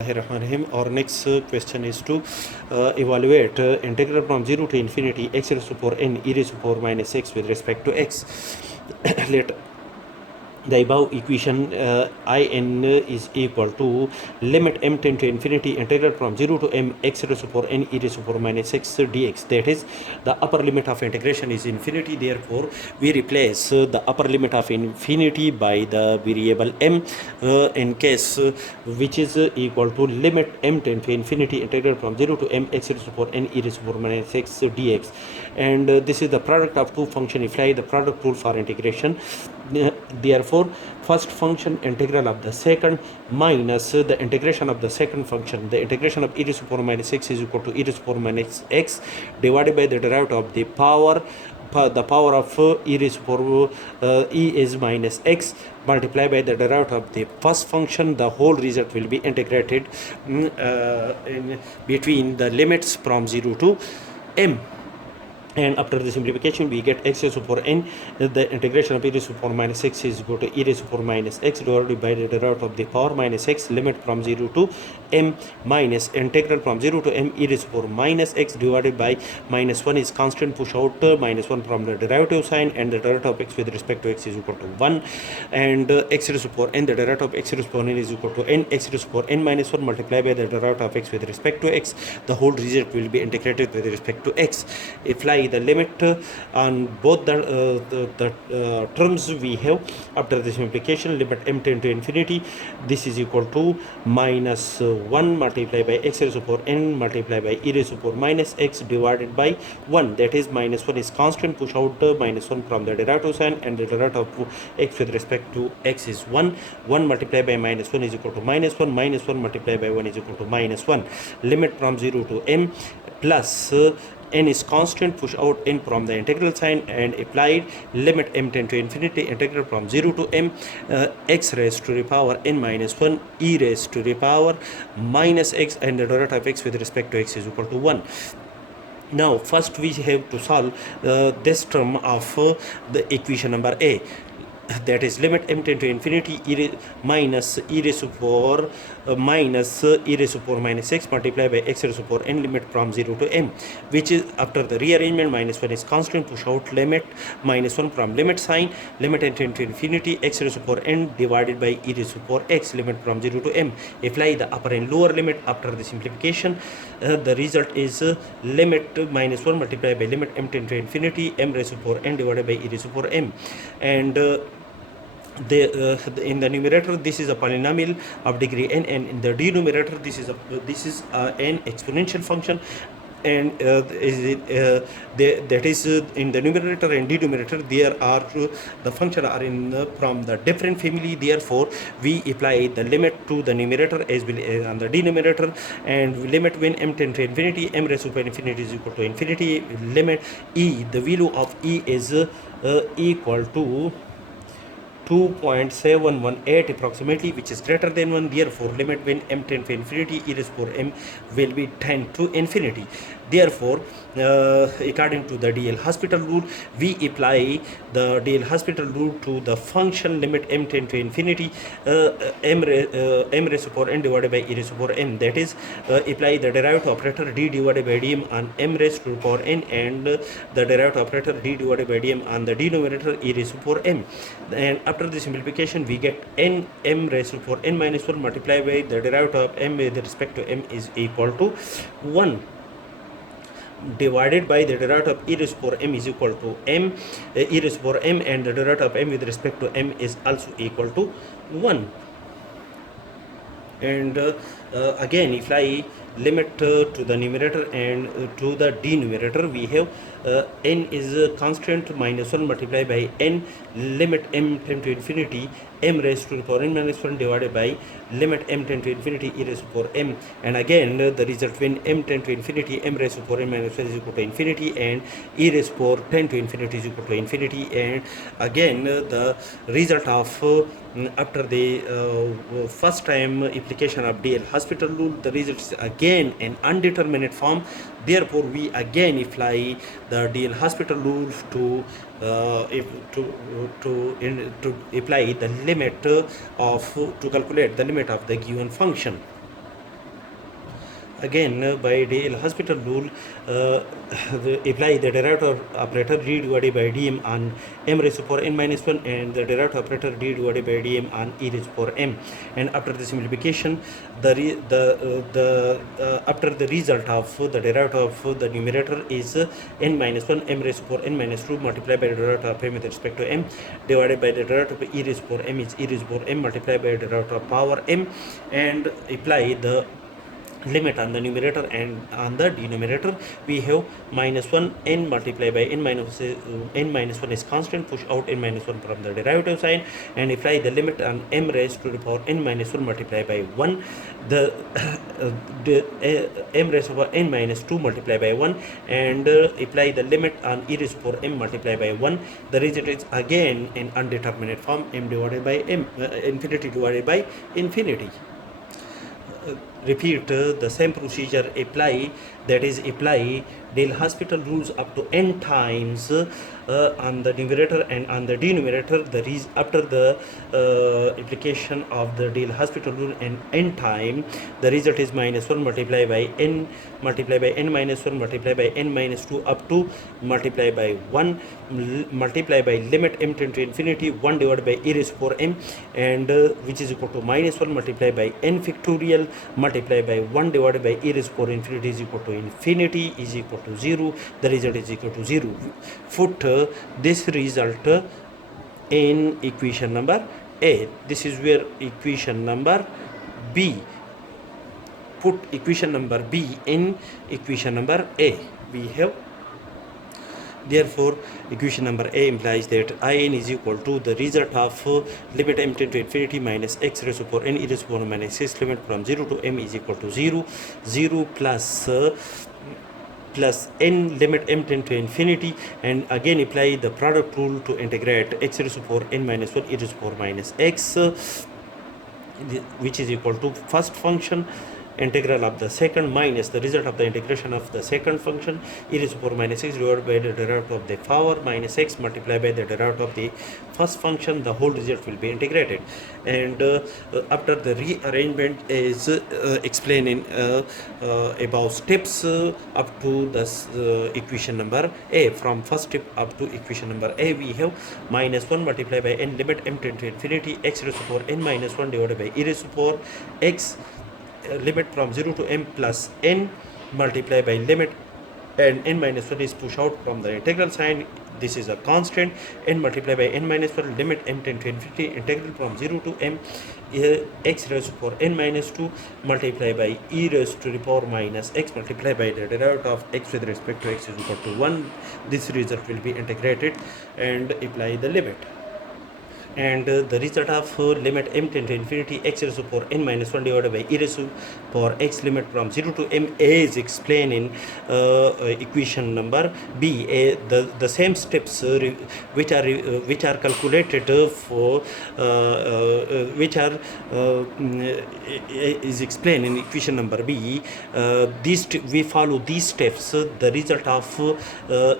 Bismillahirrahmanirrahim. Our next question is to evaluate integral from 0 to infinity x raised to power n e raised to power minus x with respect to x. Let the above equation in is equal to limit m tend to infinity integral from 0 to m x raised to power n e raised to power minus x dx. That is, the upper limit of integration is infinity. Therefore, we replace the upper limit of infinity by the variable m in case which is equal to limit m tend to infinity integral from 0 to m x raised to power n e raised to power minus x dx. And this is the product of two functions. Apply the product rule for integration. Therefore, first function integral of the second minus the integration of the second function. The integration of e raised to power minus x is equal to e raised to power minus x divided by the derivative of the power of e raised to power e is minus x multiplied by the derivative of the first function. The whole result will be integrated in between the limits from 0 to m. And after the simplification, we get x raised to power n. The integration of e raised to power minus x is equal to e raised to power minus x divided by the derivative of the power minus x limit from 0 to m minus integral from 0 to m e raised to power minus x divided by minus 1 is constant. Push out minus 1 from the derivative sign, and the derivative of x with respect to x is equal to 1. And x raised to power n, the derivative of x raised to power n is equal to n x raised to power n minus 1 multiplied by the derivative of x with respect to x. The whole result will be integrated with respect to x. Apply the limit on both the terms we have. After the simplification, limit m tend to infinity, this is equal to minus 1 multiplied by x raised to power n multiplied by e raised to power minus x divided by 1. That is, minus 1 is constant. Push out minus 1 from the derivative sign, and the derivative of x with respect to x is 1. 1 multiplied by minus 1 is equal to minus 1. Minus 1 multiplied by 1 is equal to minus 1. Limit from 0 to m plus n is constant. Push out n from the integral sign and applied limit m tend to infinity integral from 0 to m x raised to the power n minus 1 e raised to the power minus x, and the derivative of x with respect to x is equal to 1. Now, first we have to solve this term of the equation number a. That is, limit m tend to infinity minus e raised to power minus e raised to power minus x multiplied by x raised to power n limit from 0 to m, which is after the rearrangement. Minus 1 is constant. Push out limit minus 1 from limit sign. Limit m tend to infinity x raised to power n divided by e raised to power x limit from 0 to m. Apply the upper and lower limit. After the simplification, the result is limit minus 1 multiplied by limit m tend to infinity m raised to power n divided by e raised to power m. And in the numerator, this is a polynomial of degree n, and in the denominator, this is an exponential function. And that is in the numerator and denominator, there are the function are in from the different family. Therefore, we apply the limit to the numerator as well as on the denominator, and limit when m tend to infinity m raised to power infinity is equal to infinity. Limit e, the value of e is equal to 2.718 approximately, which is greater than 1. Therefore, limit when m tend to infinity e raised to power m will be 10 to infinity. Therefore, according to the D'Hospital rule, we apply the D'Hospital rule to the function limit m tend to infinity m raised to power n divided by e raised to power m. That is, apply the derivative operator d divided by dm on m raised to power n, and the derivative operator d divided by dm on the denominator e raised to power m. And after the simplification, we get n m raised to power n minus 1 multiplied by the derivative of m with respect to m is equal to 1, divided by the derivative of e raised to power m is equal to m e raised to power m, and the derivative of m with respect to m is also equal to 1. And again, if I limit to the numerator and to the denominator, we have n is constant. Minus 1 multiplied by n limit m tend to infinity m raised to the power n minus 1 divided by limit m tend to infinity e raised to power m. And again, the result when m tend to infinity m raised to power n minus 1 is equal to infinity, and e raised to power 10 to infinity is equal to infinity. And again, the result of after the first time application of D'Hospital rule, the result is again an undeterminate form. Therefore, we again apply the D'Hospital rule to apply the limit of to calculate the limit of the given function. Again, by the L'Hospital rule, apply the derivative operator d divided by dm on m raised to power n minus 1 and the derivative operator d divided by dm on e raised to power m. And after the simplification, after the result of the derivative of the numerator is n minus 1 m raised to power n minus 2 multiplied by the derivative of m with respect to m divided by the derivative of e raised to power m is e raised to power m multiplied by the derivative of power m, and apply the limit on the numerator and on the denominator. We have minus 1 n multiplied by n minus 1 is constant, push out n minus 1 from the derivative sign and apply the limit on m raised to the power n minus 1 multiplied by 1, the m raised to power n minus 2 multiplied by 1, and apply the limit on e raised to power m multiplied by 1. The result is again in undeterminate form, m divided by m, infinity divided by infinity. Repeat the same procedure, apply, that is apply L'Hospital rules up to n times on the numerator and on the denominator. After the application of the L'Hospital rule and n time, the result is minus 1 multiplied by n minus 1 multiplied by n minus 2 up to multiplied by 1 multiplied by limit m tend to infinity 1 divided by e raised to power m, and which is equal to minus 1 multiplied by n factorial multiplied by 1 divided by e raised to power infinity is equal to infinity is equal to 0. The result is equal to 0. Put this result in equation number A. This is where equation number B. Put equation number B in equation number A. We have, therefore, equation number A implies that In is equal to the result of limit m tend to infinity minus x raised to power n e raised to power minus x limit from 0 to m is equal to 0. 0 plus n limit m tend to infinity, and again apply the product rule to integrate x raised to power n minus 1 e raised to power minus x, which is equal to first function integral of the second minus the result of the integration of the second function e raised to power minus x divided by the derivative of the power minus x multiplied by the derivative of the first function. The whole result will be integrated, and after the rearrangement is explained in about steps up to the equation number A. From first step up to equation number A, we have minus 1 multiplied by n limit m tend to infinity x raised to power n minus 1 divided by e raised to power x limit from 0 to m plus n multiplied by limit, and n minus 1 is pushed out from the integral sign. This is a constant, n multiplied by n minus 1 limit m tend to infinity integral from 0 to m x raised to power n minus 2 multiplied by e raised to the power minus x multiplied by the derivative of x with respect to x is equal to 1. This result will be integrated and apply the limit. And the result of limit m tend to infinity x raised to power n minus 1 divided by e raised to power x limit from 0 to m is explained in equation number B. The same steps which are calculated for which are is explained in equation number B. We follow these steps. The result of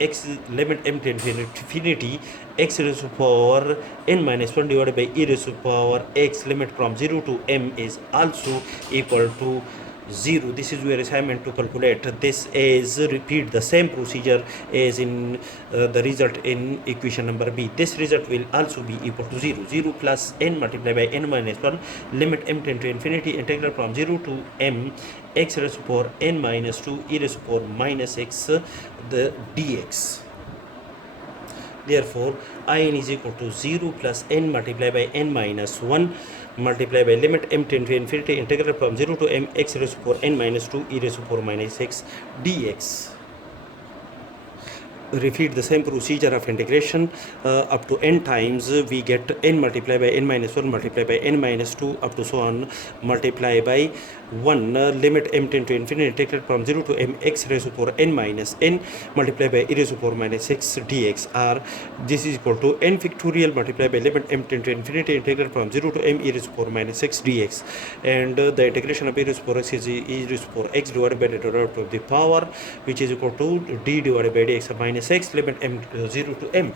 x limit m tend to infinity x raised to power n minus 1 divided by e raised to power x limit from 0 to m is also equal to 0. This is where assignment to calculate. This is repeat the same procedure as in the result in equation number B. This result will also be equal to 0. 0 plus n multiplied by n minus 1 limit m tend to infinity integral from 0 to m x raised to power n minus 2 e raised to power minus x the dx. Therefore, In is equal to 0 plus n multiplied by n minus 1 multiplied by limit m tend to infinity integral from 0 to m x raised to power n minus 2 e raised to power minus x dx. Repeat the same procedure of integration up to n times. We get n multiplied by n minus 1 multiplied by n minus 2 up to so on multiply by 1 limit m tend to infinity integral from 0 to m x raised to power n minus n multiplied by e raised to power minus x dx, or this is equal to n factorial multiplied by limit m tend to infinity integral from 0 to m e raised to power minus x dx, and the integration of e raised to power x is e raised to power x divided by the derivative of the power, which is equal to d divided by dx of minus x limit m 0 to m.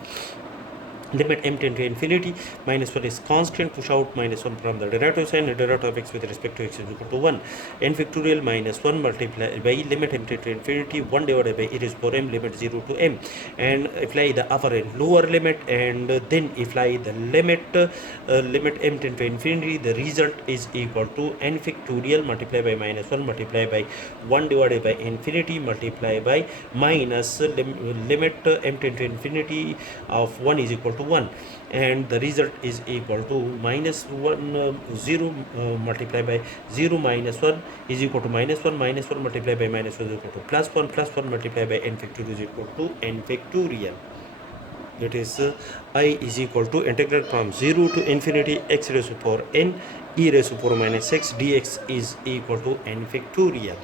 limit m tend to infinity, minus 1 is constant, push out minus 1 from the derivative sign, the derivative of x with respect to x is equal to 1, n factorial minus 1 multiplied by limit m tend to infinity 1 divided by e raised to power m limit 0 to m, and apply the upper and lower limit, and then apply the limit m tend to infinity. The result is equal to n factorial multiplied by minus 1 multiplied by 1 divided by infinity multiplied by minus limit m tend to infinity of 1 is equal to 1, and the result is equal to minus 1 0 multiplied by 0 minus 1 is equal to minus 1 multiplied by minus 1 is equal to plus 1 multiplied by n factorial is equal to n factorial. That is I is equal to integral from 0 to infinity x raised to power n e raised to power minus x dx is equal to n factorial.